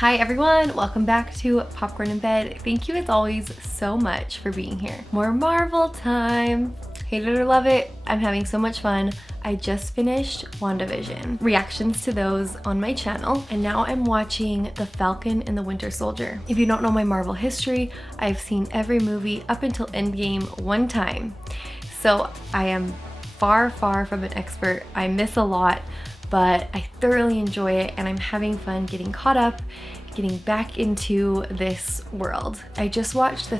Hi everyone, welcome back to Popcorn in Bed. Thank you as always so much for being here. More Marvel time. Hate it or love it, I'm having so much fun. I just finished WandaVision. Reactions to those on my channel, and now I'm watching The Falcon and the Winter Soldier. If you don't know my Marvel history, I've seen every movie up until Endgame one time. So I am far from an expert. I miss a lot, but I thoroughly enjoy it and I'm having fun getting caught up, getting back into this world. I just watched the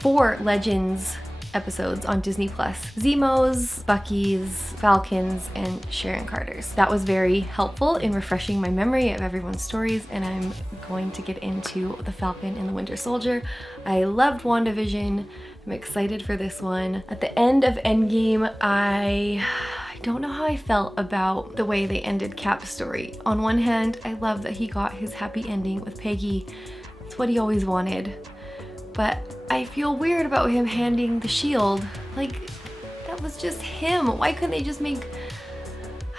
four Legends episodes on Disney Plus. Zemo's, Bucky's, Falcon's, and Sharon Carter's. That was very helpful in refreshing my memory of everyone's stories, and I'm going to get into The Falcon and the Winter Soldier. I loved WandaVision. I'm excited for this one. At the end of Endgame, I don't know how I felt about the way they ended Cap's story. On one hand, I love that he got his happy ending with Peggy. It's what he always wanted. But I feel weird about him handing the shield. Like, that was just him. Why couldn't they just make...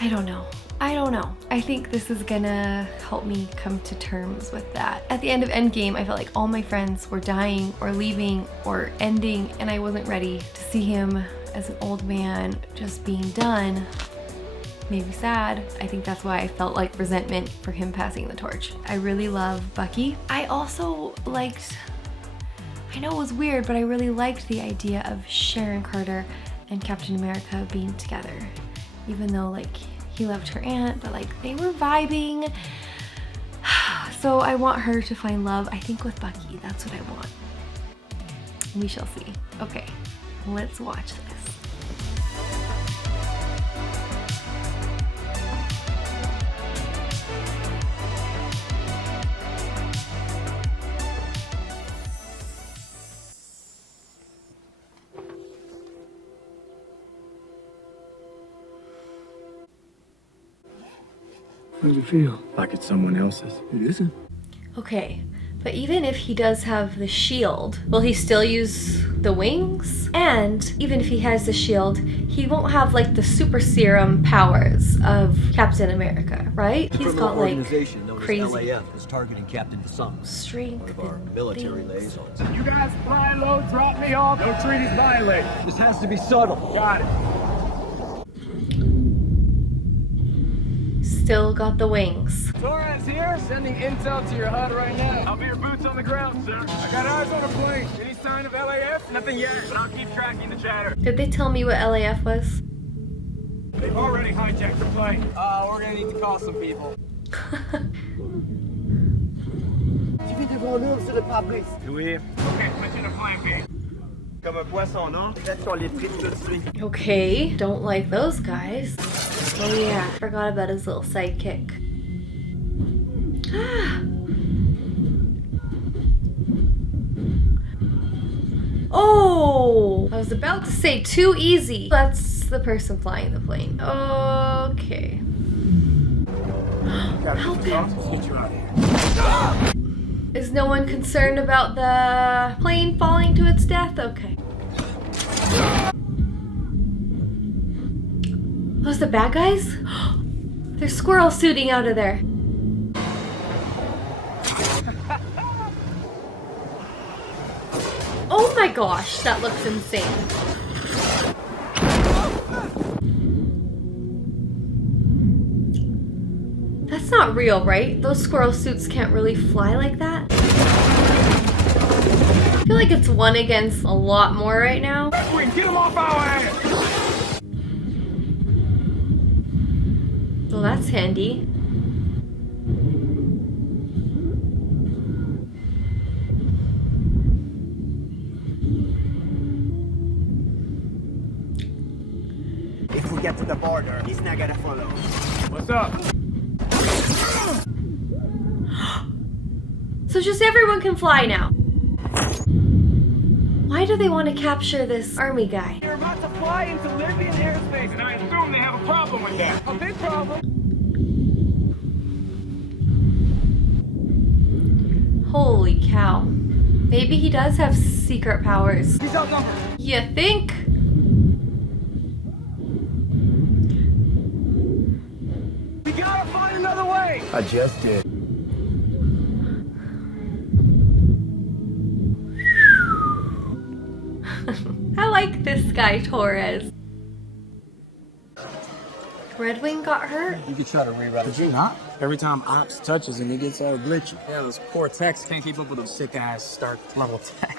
I don't know. I think this is gonna help me come to terms with that. At the end of Endgame, I felt like all my friends were dying or leaving or ending, and I wasn't ready to see him as an old man just being done. Made me sad. I think that's why I felt like resentment for him passing the torch. I really love Bucky. I also liked... I know it was weird, but I really liked the idea of Sharon Carter and Captain America being together. Even though like he loved her aunt, but like they were vibing. So I want her to find love, I think, with Bucky. That's what I want. We shall see. Okay, let's watch this. How does it feel? Like it's someone else's. It isn't. Okay, but even if he does have the shield, will he still use the wings? And even if he has the shield, he won't have like the super serum powers of Captain America, right? He's got like crazy LAF is targeting Captain Fasson, strength, one of our military liaisons. You guys fly low, drop me off. No treaties violated. This has to be subtle. Got it. still got the wings. Torres here, sending intel to your HUD right now. I'll be your boots on the ground, sir. I got eyes on a plane. Any sign of LAF? Nothing yet, but I'll keep tracking the chatter. Did they tell me what LAF was? They've already hijacked the plane. We're gonna need to call some people. Tu vis devant nous sur le pare-brise. Oui. Okay, switching to plan B. Comme un poisson, non? Peut-être sur les frites tout de suite. Okay, don't like those guys. Oh yeah, forgot about his little sidekick. Oh! I was about to say too easy. That's the person flying the plane. Okay. Help him. Get you out of here. Is no one concerned about the plane falling to its death? Okay. Those the bad guys? There's squirrel suiting out of there. Oh my gosh, that looks insane. That's not real, right? Those squirrel suits can't really fly like that. I feel like it's one against a lot more right now. Get him off our ass! Well, that's handy. If we get to the border, he's not gonna follow. What's up? So just everyone can fly now. Why do they want to capture this army guy? You're about to fly into Libyan airspace, and I assume they have a problem with that. A big problem. Holy cow. Maybe he does have secret powers. He's outnumbered. You think? We gotta find another way. I just did. like this guy, Torres. Red Wing got hurt? You could try to reroute. Did you not? Every time Ox touches him, he gets all glitchy. Yeah, those poor techs can't keep up with those sick-ass start level tech.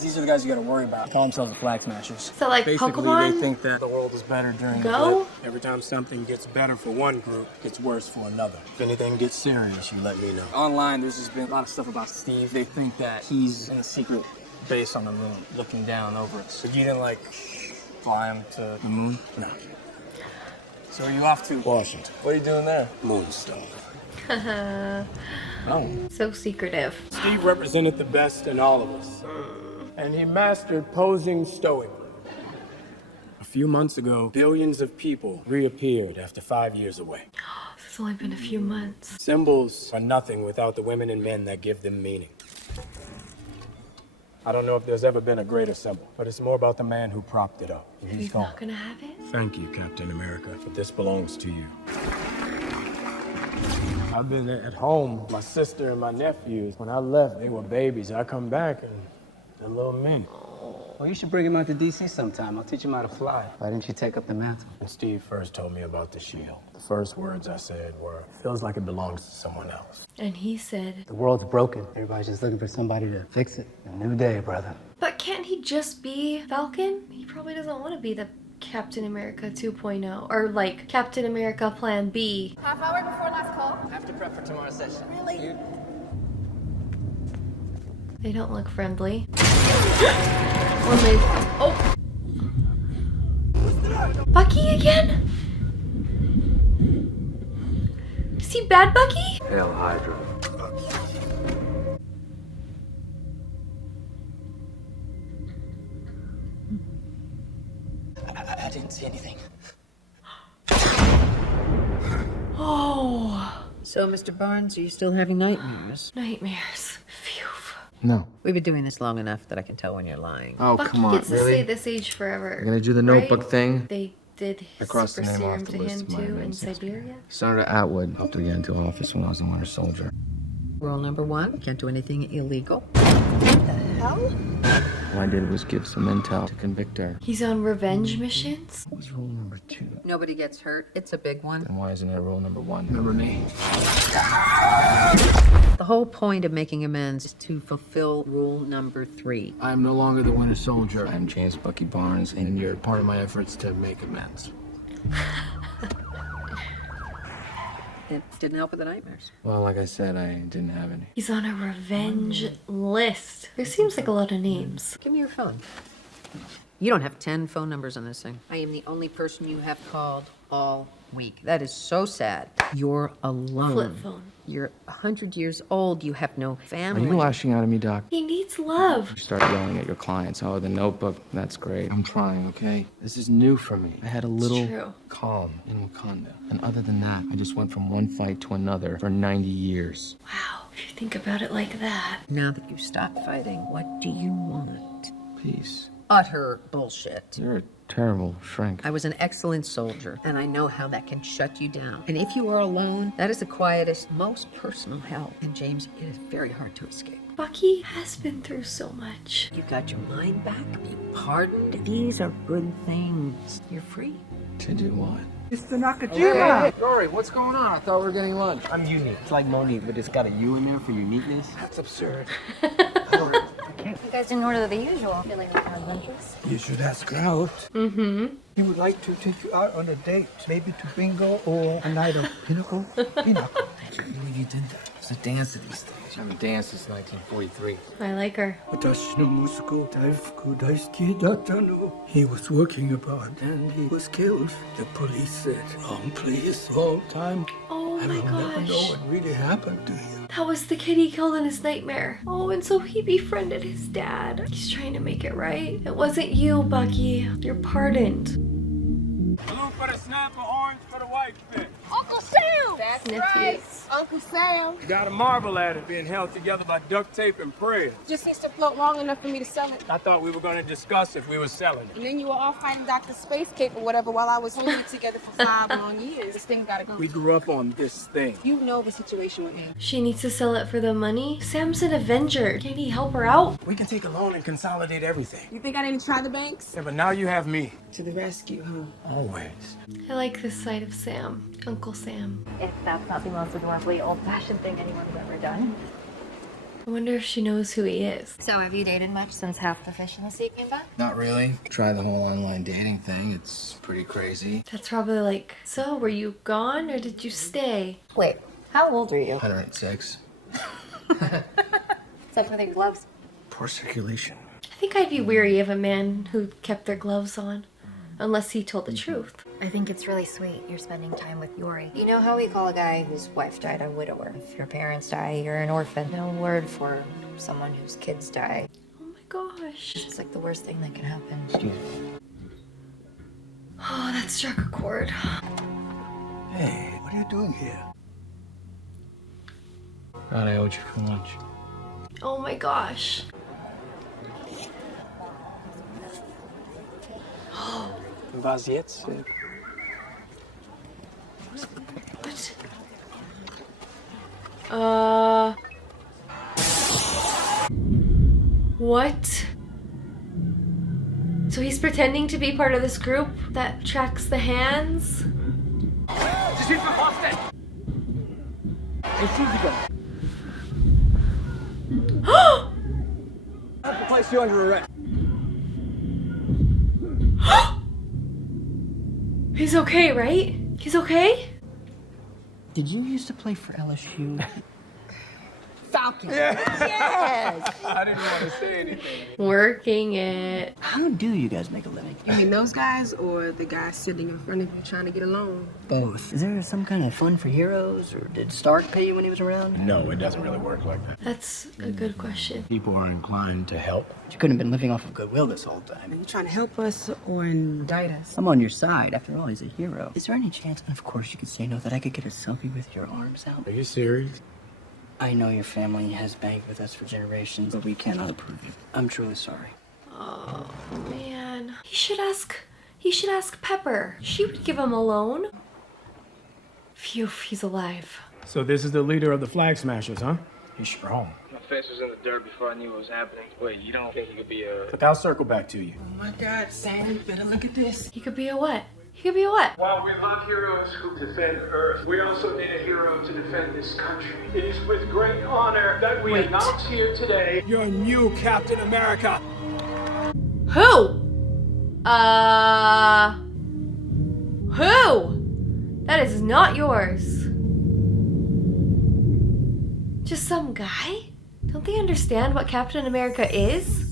These are the guys you gotta worry about. They call themselves the Flag Smashers. So like Basically, Pokemon? they think that the world is better during the Go? blip. Every time something gets better for one group, it gets worse for another. If anything gets serious, you let me know. Online, there's just been a lot of stuff about Steve. They think that he's in a secret base on the moon, looking down over us. But you didn't, like, fly him to the moon? No. So are you off to? Washington. What are you doing there? Moonstone. Oh. So secretive. Steve represented the best in all of us. And he mastered posing stoically. A few months ago, billions of people reappeared after 5 years away. It's only been a few months. Symbols are nothing without the women and men that give them meaning. I don't know if there's ever been a greater symbol, but it's more about the man who propped it up. And He's gone. not gonna have it? Thank you, Captain America, but this belongs to you. I've been at home, my sister and my nephews. When I left, they were babies. I come back and they're little men. Well, you should bring him out to D.C. sometime. I'll teach him how to fly. Why didn't you take up the mantle? When Steve first told me about the shield, the first words I said were, feels like it belongs to someone else. And he said, The world's broken. Everybody's just looking for somebody to fix it. A new day, brother. but can't he just be Falcon? He probably doesn't want to be the Captain America 2.0 or like Captain America Plan B. Half hour before last call. I have to prep for tomorrow's session. Really? They don't look friendly. Or maybe, oh! Bucky again? Is he bad Bucky? Hail Hydra. I didn't see anything. Oh, So, Mr. Barnes, are you still having nightmares? nightmares. Phew. No. We've been doing this long enough that I can tell when you're lying. Oh, Bucky come on. gets to Really? stay this age forever. You're gonna do the right? notebook thing? They did I crossed super the name serum off the to list him of my too in amends. Siberia. Senator Atwood helped me get into office when I was a Winter Soldier. Rule number 1, can't do anything illegal. All I did was give some intel to convict her. He's on revenge missions. What was rule number 2? Nobody gets hurt. It's a big one. And why isn't it rule number 1? Remember me? The whole point of making amends is to fulfill rule number 3. I am no longer the Winter Soldier. I am James Bucky Barnes, and you're part of my efforts to make amends. It didn't help with the nightmares. Well, like I said, I didn't have any. He's on a revenge list. There seems like a lot of names. Give me your phone. You don't have 10 phone numbers on this thing. I am the only person you have called all week. That is so sad. You're alone. Flip phone. You're 100 years old. You have no Are family. you lashing out at me, Doc? He needs love. You start yelling at your clients. Oh, the notebook, that's great. I'm trying, okay? This is new for me. I had a little true. calm in Wakanda. And other than that, I just went from one fight to another for 90 years. Wow, if you think about it like that. Now that you stopped fighting, what do you want? Peace. Utter bullshit. You're a terrible shrink. I was an excellent soldier, and I know how that can shut you down. And if you are alone, that is the quietest, most personal hell. And James, it is very hard to escape. Bucky has been through so much. You got your mind back, being pardoned. These are good things. You're free. To do what? Mr. Nakajima! Rory, what's going on? I thought we were getting lunch. I'm unique. It's like Monique, but it's got a U in there for uniqueness. That's absurd. You guys didn't order the usual. Feeling more adventurous? You should ask her out. Mm-hmm. He would like to take you out on a date, maybe to bingo or a night of pinochle. Pinochle. I can't believe you did that. It's a dance at these days. I haven't danced since 1943. I like her. 私の息子、大福大好きだったの。He was working abroad and he was killed. The police said, wrong place, wrong time. Oh I my will never know gosh. what really happened to you. That was the kid he killed in his nightmare. Oh, and so he befriended his dad. He's trying to make it right. It wasn't you, Bucky. You're pardoned. Blue for the snapper, orange for the white fish. Uncle Sam! nephews. Uncle Sam You gotta marvel at it being held together by duct tape and prayer. just needs to float long enough for me to sell it. I thought we were gonna discuss if we were selling it. And then you were all fighting Dr. Space Cape or whatever while I was holding it together for 5 long years. This thing gotta go. We grew up on this thing. You know the situation with me. She needs to sell it for the money? Sam's an Avenger. Can't he help her out? We can take a loan and consolidate everything. You think I didn't try the banks? Yeah, but now you have me. To the rescue, huh? Always. I like this side of Sam. Uncle Sam. If that's not the most adorably old-fashioned thing anyone's ever done. I wonder if she knows who he is. So have you dated much since half the fish in the sea came back? Not really. Try the whole online dating thing. It's pretty crazy. That's probably like, so were you gone or did you stay? Wait, how old are you? 106. Except for the gloves. Poor circulation. I think I'd be weary of a man who kept their gloves on. Unless he told the truth. I think it's really sweet you're spending time with Yori. You know how we call a guy whose wife died a widower? If your parents die, you're an orphan. No word for someone whose kids die. Oh my gosh. It's like the worst thing that can happen. Excuse me. Oh, that struck a chord. Hey, what are you doing here? God, I owed you for lunch. Oh my gosh. Vaziets? What? So he's pretending to be part of this group that tracks the hands? I have to place you under arrest. He's okay, right? He's okay? Did you used to play for LSU? Falcon. I didn't want to say anything. Working it. How do you guys make a living? You mean those guys or the guys sitting in front of you trying to get a loan? Both. Is there some kind of fun for heroes, or did Stark pay you when he was around? No, it doesn't really work like that. That's a good question. People are inclined to help. You couldn't have been living off of goodwill this whole Are time. you trying to help us or indict us? I'm on your side. After all, he's a hero. Is there any chance, and of course you could say no, that I could get a selfie with your arms out? Are you serious? I know your family has banked with us for generations, but we cannot approve it. I'm truly sorry. Oh man. He should ask Pepper. She would give him a loan. Phew, he's alive. So this is the leader of the Flag Smashers, huh? He's strong. My face was in the dirt before I knew what was happening. Wait, you don't think you could be a... Look, I'll circle back to you. Oh my God, Sam, you better look at this. He could be a what? He could be a what? While we love heroes who defend Earth, we also need a hero to defend this country. It is with great honor that we announce here today... You're a new Captain America. Who? Who? That is not yours. Just some guy? Don't they understand what Captain America is?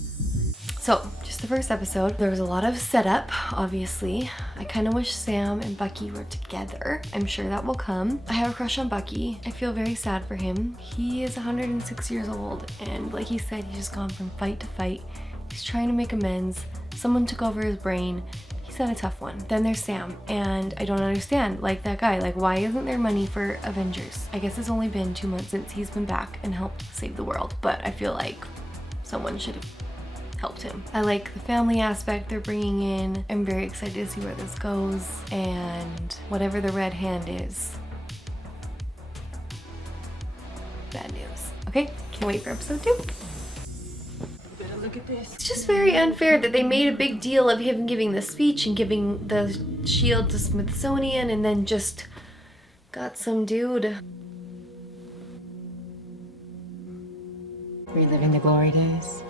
So, just the first episode, there was a lot of setup, obviously. I kind of wish Sam and Bucky were together. I'm sure that will come. I have a crush on Bucky. I feel very sad for him. He is 106 years old, and like he said, he's just gone from fight to fight. He's trying to make amends. Someone took over his brain. He's had a tough one. Then there's Sam, and I don't understand, like that guy, like why isn't there money for Avengers? I guess it's only been 2 months since he's been back and helped save the world, but I feel like someone should have helped him. I like the family aspect they're bringing in. I'm very excited to see where this goes, and whatever the red hand is, bad news. Okay, can't wait for episode 2. Look at this. It's just very unfair that they made a big deal of him giving the speech and giving the shield to Smithsonian and then just got some dude. Reliving the glory days.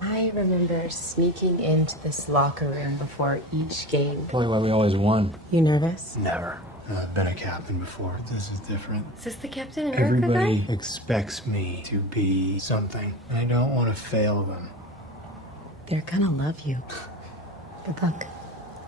I remember sneaking into this locker room before each game. Probably why we always won. You nervous? Never. I've been a captain before. This is different. Is this the Captain America Everybody guy? expects me to be something, and I don't want to fail them. They're gonna love you. Good luck.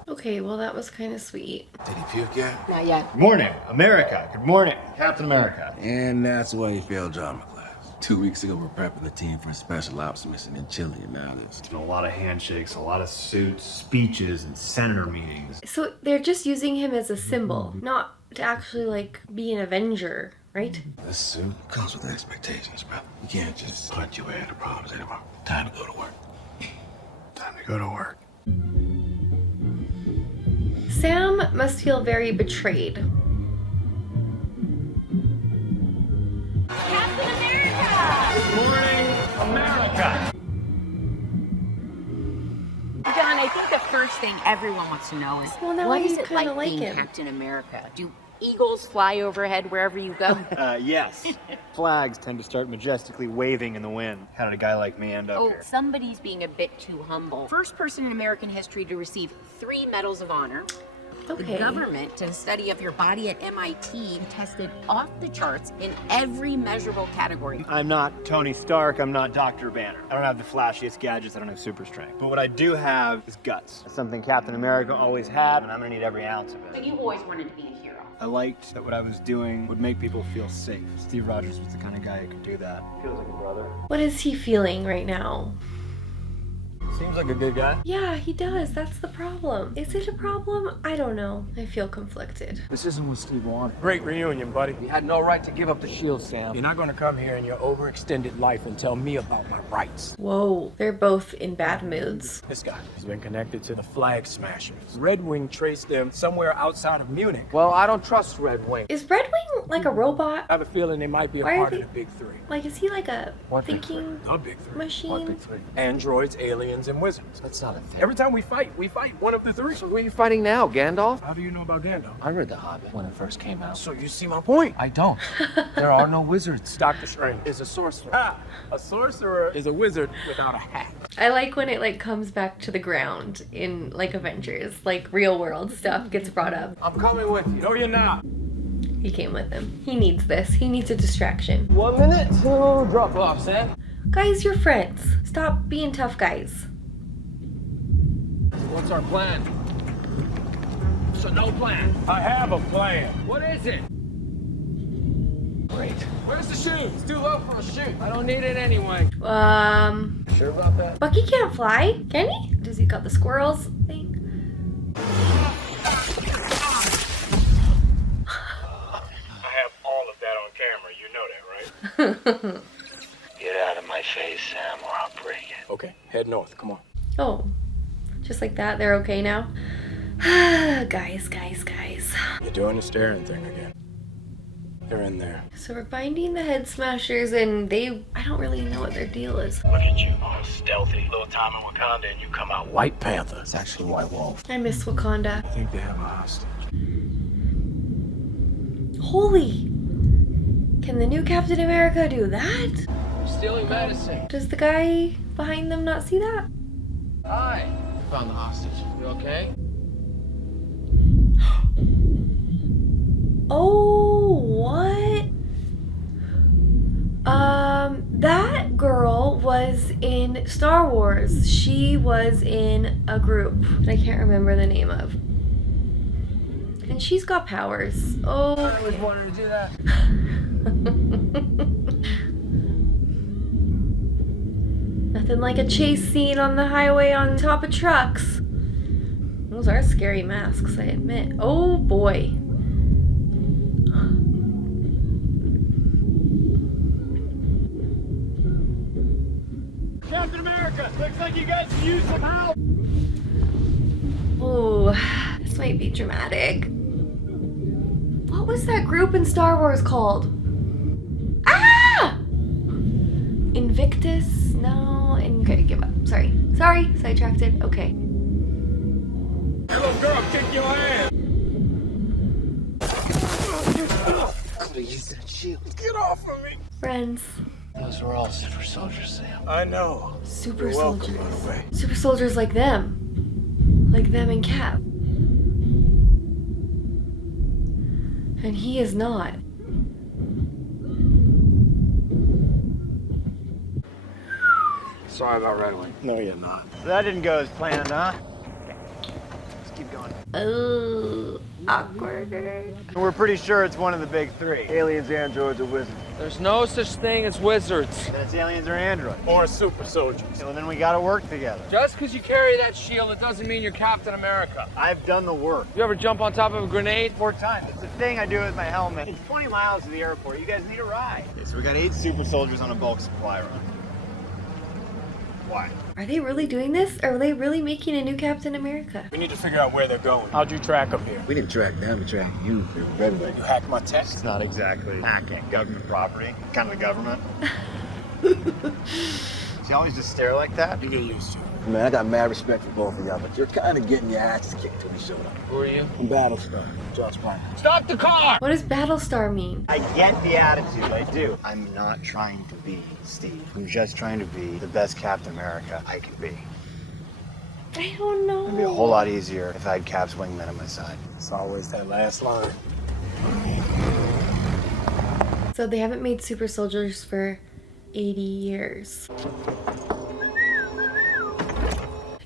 Okay, well that was kind of sweet. Did he puke yet? Not yet. Good morning, America. Good morning, Captain America. And that's why you failed drama class. 2 weeks ago, we're prepping the team for a special ops mission in Chile, and now this. A lot of handshakes, a lot of suits, speeches, and senator meetings. So they're just using him as a symbol, not to actually like be an Avenger, right? This suit comes with expectations, bro. You can't just punch your way out of problems anymore. Time to go to work. Time to go to work. Sam must feel very betrayed. Captain America! Good morning, America. John, I think the first thing everyone wants to know is, Well, now what you is it kinda like like being him. Captain America? Do eagles fly overhead wherever you go? Yes. Flags tend to start majestically waving in the wind. How did a guy like me end up here? Somebody's being a bit too humble. First person in American history to receive 3 medals of honor. Okay. The government, to the study of your body at MIT, tested off the charts in every measurable category. I'm not Tony Stark, I'm not Dr. Banner. I don't have the flashiest gadgets, I don't have super strength. But what I do have is guts. It's something Captain America always had, and I'm gonna need every ounce of So it. you always wanted to be a hero. I liked that what I was doing would make people feel safe. Steve Rogers was the kind of guy who could do that. Feels like a brother. What is he feeling right now? Seems like a good guy. Yeah, he does. That's the problem. Is it a problem? I don't know. I feel conflicted. This isn't what Steve wanted. Great reunion, buddy. You had no right to give up the shield, Sam. You're not gonna come here in your overextended life and tell me about my rights. Whoa, they're both in bad moods. This guy has been connected to the Flag Smashers. Red Wing traced them somewhere outside of Munich. Well, I don't trust Red Wing. Is Red Wing like a robot? I have a feeling they might be a Why are part they- of the Big Three. Like, is he like a What big thinking The Big Three. machine? Androids, aliens, and wizards. That's not a thing. Every time we fight one of the three. So who are you fighting now, Gandalf? How do you know about Gandalf? I read The Hobbit when it first came out. So you see my point. I don't. There are no wizards. Doctor Strange is a sorcerer. Ah, a sorcerer is a wizard without a hat. I like when it like comes back to the ground in like Avengers, like real world stuff gets brought up. I'm coming with you. No, you're not. He came with him. He needs this. He needs a distraction. 1 minute to drop off, Sam. Guys, you're friends. Stop being tough guys. What's our plan? So no plan. I have a plan. What is it? Great. Where's the chute? It's too low for a chute. I don't need it anyway. Sure about that? Bucky can't fly, can he? Does he got the squirrels thing? I have all of that on camera. You know that, right? Get out of my face, Sam, or I'll break it. Okay, head north. Come on. Oh, just like that, they're okay now? Guys. You're doing the staring thing again. They're in there. So we're finding the head smashers and I don't really know what their deal is. Look at you, all stealthy. Little time in Wakanda and you come out White Panther. It's actually White Wolf. I miss Wakanda. I think they have a hostage. Holy! Can the new Captain America do that? Stealing medicine. Does the guy behind them not see that? Hi. Found the hostage. You okay? Oh, what? That girl was in Star Wars. She was in a group that I can't remember the name of. And she's got powers. Oh. I always wanted to do that. Nothing like a chase scene on the highway on top of trucks. Those are scary masks, I admit. Oh boy. Captain America, looks like you guys can use some help. Oh, this might be dramatic. What was that group in Star Wars called? Ah! Invictus? No, okay, give up. Sorry, sidetracked it. Okay. Little girl, kick your ass. Could've used that shield. Get off of me. Friends. Those were all super soldiers, Sam. I know. Super You're welcome, soldiers. by the way. Super soldiers like them. Like them and Cap. And he is not. Sorry about Red Wing. No, you're not. So that didn't go as planned, huh? Okay. Let's keep going. Oh, Awkward. We're pretty sure it's one of the big three. Aliens, androids, or wizards. There's no such thing as wizards. Then it's aliens or androids. Or super soldiers. Well, then we gotta work together. Just because you carry that shield, it doesn't mean you're Captain America. I've done the work. You ever jump on top of a grenade? 4 times. It's a thing I do with my helmet. It's 20 miles to the airport. You guys need a ride. Okay, so we got 8 super soldiers on a bulk supply run. Why? Are they really doing this? Or are they really making a new Captain America? We need to figure out where they're going. How'd you track them here? We didn't track them, we tracked you. You hacked my test? It's not exactly hacking. Government property. Kind of the government. Does he always just stare like that? You get used to it. Man, I got mad respect for both of y'all, but you're kind of getting your ass kicked when you showed up. Who are you? I'm Battlestar, Josh Parker. Stop the car! What does Battlestar mean? I get the attitude, I do. I'm not trying to be Steve. I'm just trying to be the best Captain America I can be. I don't know. It'd be a whole lot easier if I had Cap's wingman at my side. It's always that last line. So they haven't made super soldiers for 80 years.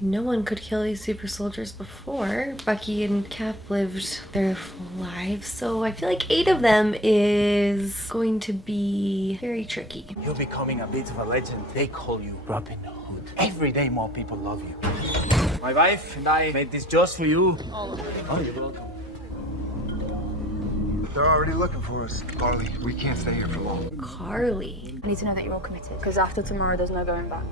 No one could kill these super soldiers before. Bucky and Cap lived their full lives, so I feel like 8 of them is going to be very tricky. You're becoming a bit of a legend. They call you Robin Hood. Every day more people love you. My wife and I made this just for you. Oh, you're welcome. They're already looking for us. Carly, we can't stay here for long. Carly. I need to know that you're all committed, because after tomorrow, there's no going back.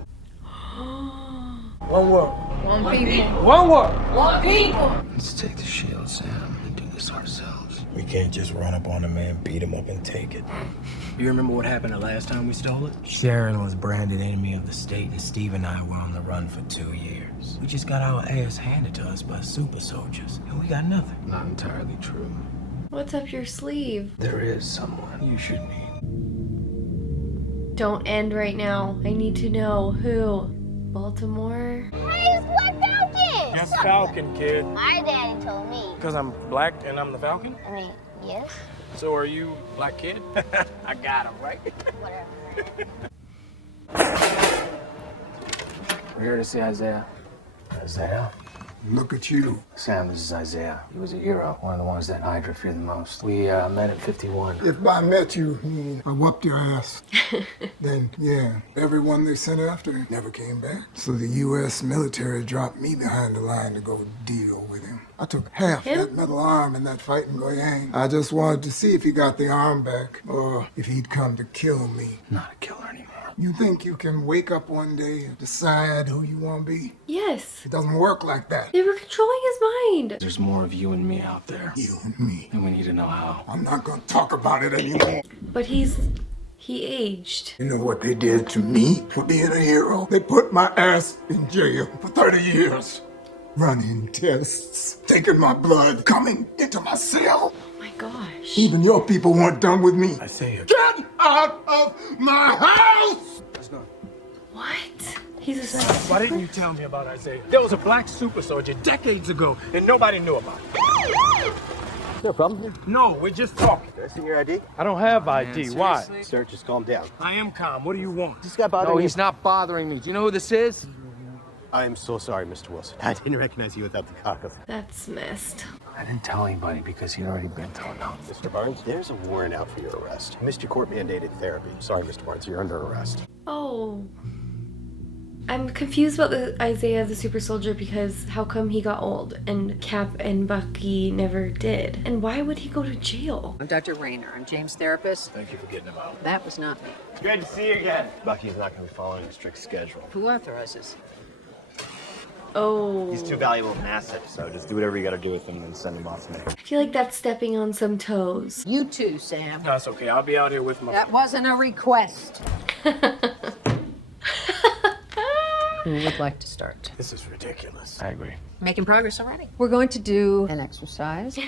One word. One people. One word. One people. Let's take the shield, Sam, and do this ourselves. We can't just run up on a man, beat him up, and take it. You remember what happened the last time we stole it? Sharon was branded enemy of the state, and Steve and I were on the run for 2 years. We just got our ass handed to us by super soldiers, and we got nothing. Not entirely true. What's up your sleeve? There is someone you should meet. Don't end right now. I need to know who. Baltimore? Hey, it's Black Falcon! That's Falcon, kid. My daddy told me. Because I'm black and I'm the Falcon? I mean, yes. So are you Black Kid? I got him, right? Whatever. We're here to see Isaiah. Isaiah? Look at you. Sam, this is Isaiah. He was a hero. One of the ones that Hydra feared the most. We met at 51. If by met you mean I whooped your ass, then yeah, everyone they sent after never came back. So the U.S. military dropped me behind the line to go deal with him. I took half that metal arm in that fight in Goyang. I just wanted to see if he got the arm back, or if he'd come to kill me. Not a killer anymore. You think you can wake up one day and decide who you want to be? Yes. It doesn't work like that. They were controlling his mind. There's more of you and me out there. You and me. And we need to know how. I'm not going to talk about it anymore. But he aged. You know what they did to me for being a hero? They put my ass in jail for 30 years. Running tests, taking my blood, coming into my cell. Oh my gosh. Even your people weren't done with me. I say it. Get out of my house! Let's go. What? He's a psychic. Why didn't you tell me about Isaiah? There was a black super soldier decades ago that nobody knew about. No problem. No, we're just talking. Did I see your ID? I don't have ID. Why? Sir, just calm down. I am calm. What do you want? This guy bothering No, you? he's not bothering me. Do you know who this is? I'm so sorry, Mr. Wilson. I didn't recognize you without the goggles. That's messed. I didn't tell anybody because he'd already been told no. Mr. Barnes, there's a warrant out for your arrest. You missed your court-mandated therapy. Sorry, Mr. Barnes, you're under arrest. Oh. I'm confused about the Isaiah the super soldier because how come he got old and Cap and Bucky never did? And why would he go to jail? I'm Dr. Rayner. I'm James' therapist. Thank you for getting him out. That was not me. Good to see you again. Bucky's not going to be following a strict schedule. Who authorizes? Oh. He's too valuable an asset, so just do whatever you got to do with him and send him off to me. I feel like that's stepping on some toes. You too, Sam. No, it's okay. I'll be out here with my... That wasn't a request. Who would like to start? This is ridiculous. I agree. Making progress already. We're going to do an exercise.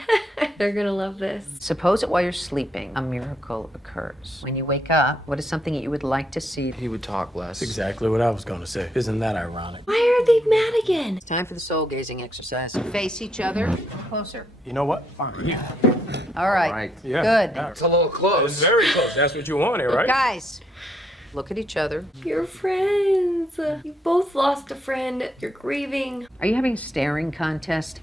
They're gonna love this. Suppose that while you're sleeping, a miracle occurs. When you wake up, what is something that you would like to see? He would talk less. That's exactly what I was going to say. Isn't that ironic? Why are they mad again? It's time for the soul gazing exercise. Face each other. Closer. You know what? Fine. Yeah. All right. Right. Yeah. Good. Yeah. It's a little close. It's very close. That's what you wanted, right? Guys, look at each other. You're friends. You both lost a friend. You're grieving. Are you having a staring contest?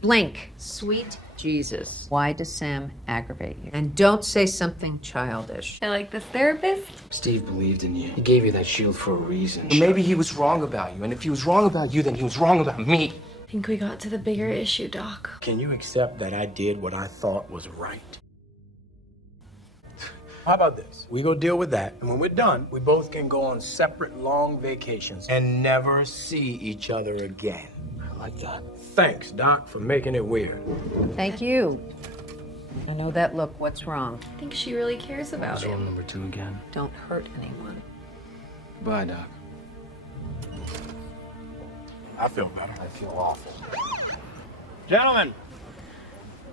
Blink. Sweet Jesus. Why does Sam aggravate you? And don't say something childish. I like this therapist. Steve believed in you. He gave you that shield for a reason. Maybe he was wrong about you, and if he was wrong about you, then he was wrong about me. I think we got to the bigger issue, Doc. Can you accept that I did what I thought was right? How about this? We go deal with that, and when we're done, we both can go on separate long vacations and never see each other again. I like that. Thanks, Doc, for making it weird. Thank you. I know that look. What's wrong? I think she really cares about Rule him. number 2 again. Don't hurt anyone. Bye, Doc. I feel better. I feel awful. Gentlemen,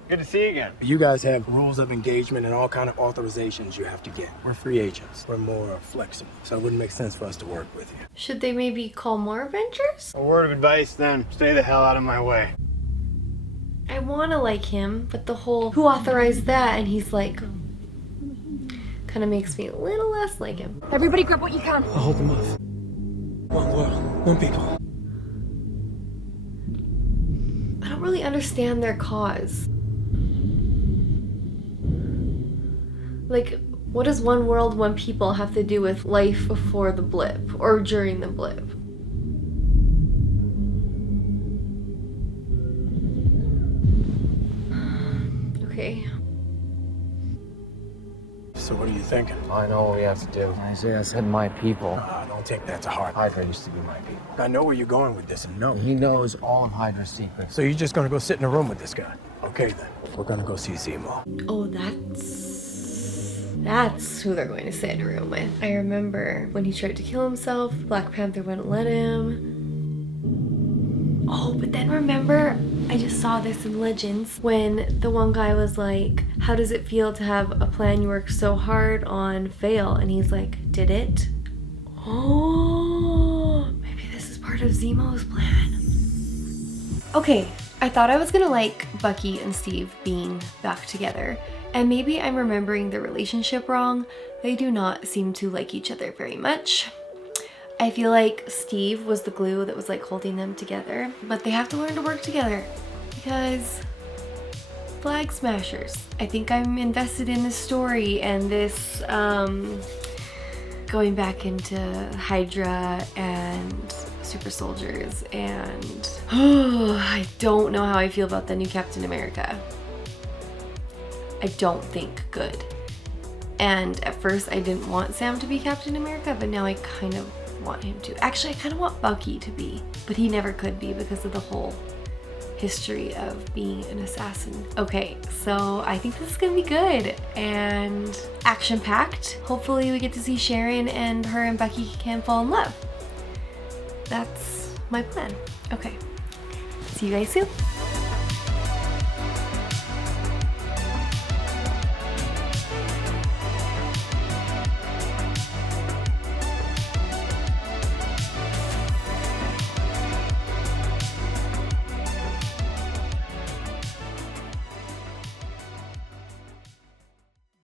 good to see you again. You guys have rules of engagement and all kind of authorizations you have to get. We're free agents. We're more flexible, so it wouldn't make sense for us to work with you. Should they maybe call more Avengers? A word of advice then, stay the hell out of my way. I want to like him, but the whole who authorized that, and he's like, kind of makes me a little less like him. Everybody grab what you can. I'll hold them off. One world, one people. I don't really understand their cause. Like, what does one world, one people have to do with life before the blip or during the blip? Okay. So what are you thinking? I know what we have to do. Isaiah said my people. Don't take that to heart. Hydra used to be my people. I know where you're going with this, and no. He knows all of Hydra's secrets. So you're just gonna go sit in a room with this guy? Okay then. We're gonna go see Zemo. Oh, that's who they're going to sit in a room with. I remember when he tried to kill himself, Black Panther wouldn't let him. Oh, but then remember, I just saw this in Legends when the one guy was like, how does it feel to have a plan you worked so hard on fail? And he's like, did it? Oh, maybe this is part of Zemo's plan. Okay, I thought I was gonna like Bucky and Steve being back together. And maybe I'm remembering the relationship wrong. They do not seem to like each other very much. I feel like Steve was the glue that was like holding them together, but they have to learn to work together because flag smashers. I think I'm invested in this story and this going back into Hydra and super soldiers, and I don't know how I feel about the new Captain America. I don't think good. And at first I didn't want Sam to be Captain America, but now I kind of want him to. Actually, I kind of want Bucky to be, but he never could be because of the whole history of being an assassin. Okay, so I think this is gonna be good and action-packed. Hopefully we get to see Sharon and her and Bucky can fall in love. That's my plan. Okay, see you guys soon.